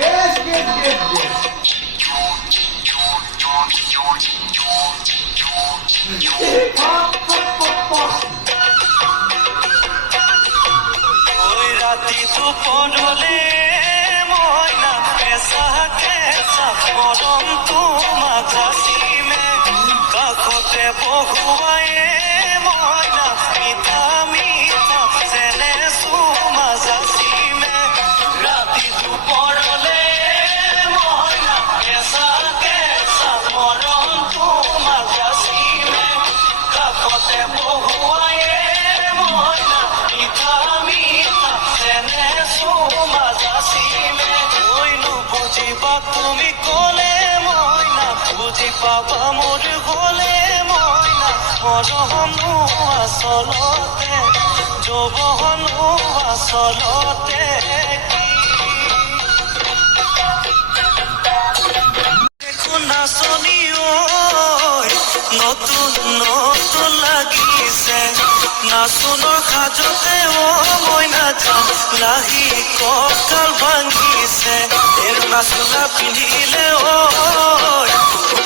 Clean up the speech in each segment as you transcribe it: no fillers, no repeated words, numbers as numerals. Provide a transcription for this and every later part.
বেশ বেশ বেশ বেশ ওই ৰাতি দুপৰলে মইনা কেঁচা কেঁচা মৰম তোমাক যাচিমে কাষতে বহুৱাই মইনা মিঠা মিঠা যেনে চুমা যাচিমে ৰাতি দুপৰলে মইনা কেঁচা কেঁচা মৰম তোমাক যাচিমে কাষতে বহুৱাই মইনা মিঠা মিঠা যেনে চুমা যাচিমে মইনো বুজিবা তুমি ক'লে মইনা বুজি পাবা মোৰ গ'লে মইনা মৰমনো আচলতে যৌৱনো আচলতে দেখো নাচনি ঐ নতুন নতুন লাগিছে নাচোনৰ সাজতে মইনা যাম লাহি কঁকাল ভাঙিছে এই নাচোনা পিন্ধিলে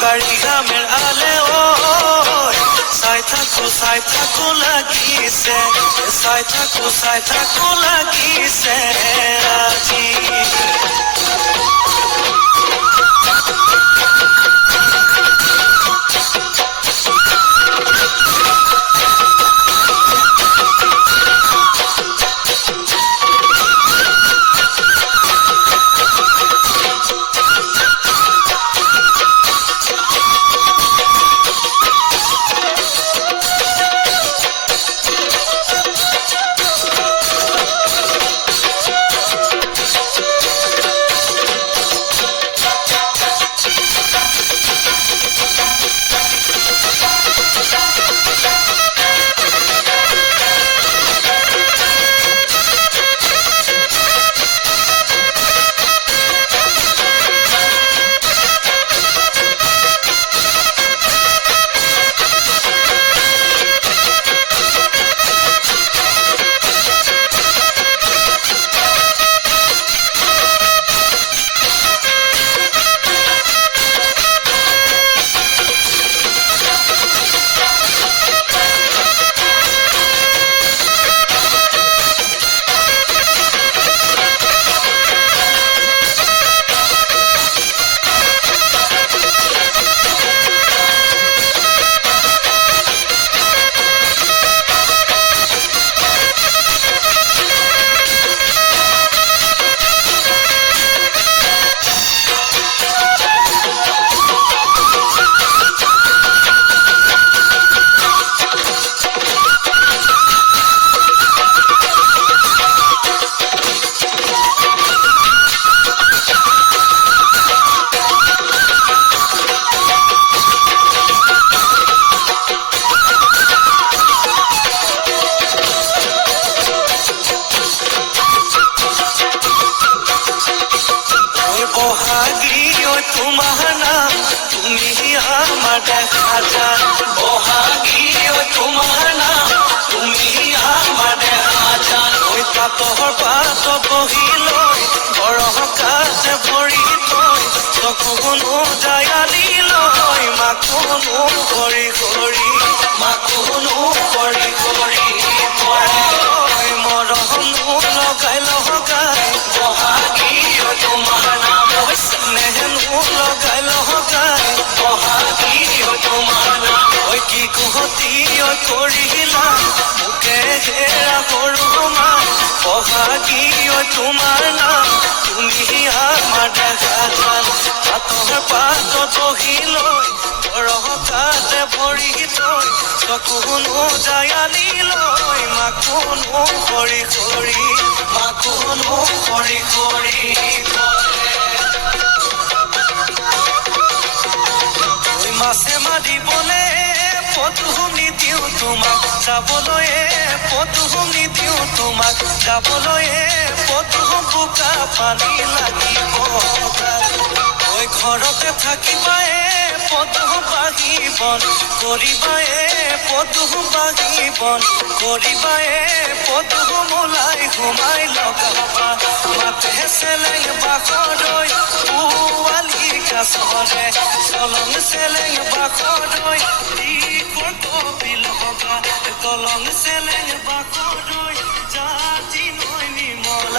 গাড়ী গামেৰ আলে চাই থাকো লাগিছে চাই থাকো লাগিছে আজি তোমাৰ নাম তুমি আমাৰ দেখা যান বহাগী তোমাৰ নাম তুমি আমাৰ দেখা যান ঐ পাতৰ পাত বহি লৈ বৰহ কাজ ভৰি থৈ চকুনো জায়ালি লৈ মাকনো কৰি কৰি মাকনো কৰি কৰি মৰমনো লগাই লগাই বহাগী তোমাৰ নাম নেহেনো লগাই লগাই বহাগী তোমাৰ নাম ঐ কি গতি কৰিলা মোকে ঘেৰা সৰু মাই বহাগী তোমাৰ নাম তুমি আমাৰ দেখা যান পাতৰ পাত বহি লৈ বৰহ কাজে ভৰি থৈ চকুনো জায়ালি লৈ মাকনো কৰি কৰি মাকনো কৰি কৰি মাছে মাৰিবলে পদুমনি দিওঁ তোমাক যাবলৈ পদুমনি দিওঁ তোমাক যাবলৈ পদুম বোকা পানী লাগিব ঐ ঘৰতে থাকিবা পদু বাহিবন কৰিবায়ে পদু বাহিবন কৰিবায়ে পদু মোলাই ঘুমাই লগাবা মাতে চেলেং বাখৰৈ পুৱালি কাছৰে চলং চেলেং বাখৰৈ কবিল হবা কলং চেলেং বাখৰৈ জাতি নৈ নিমল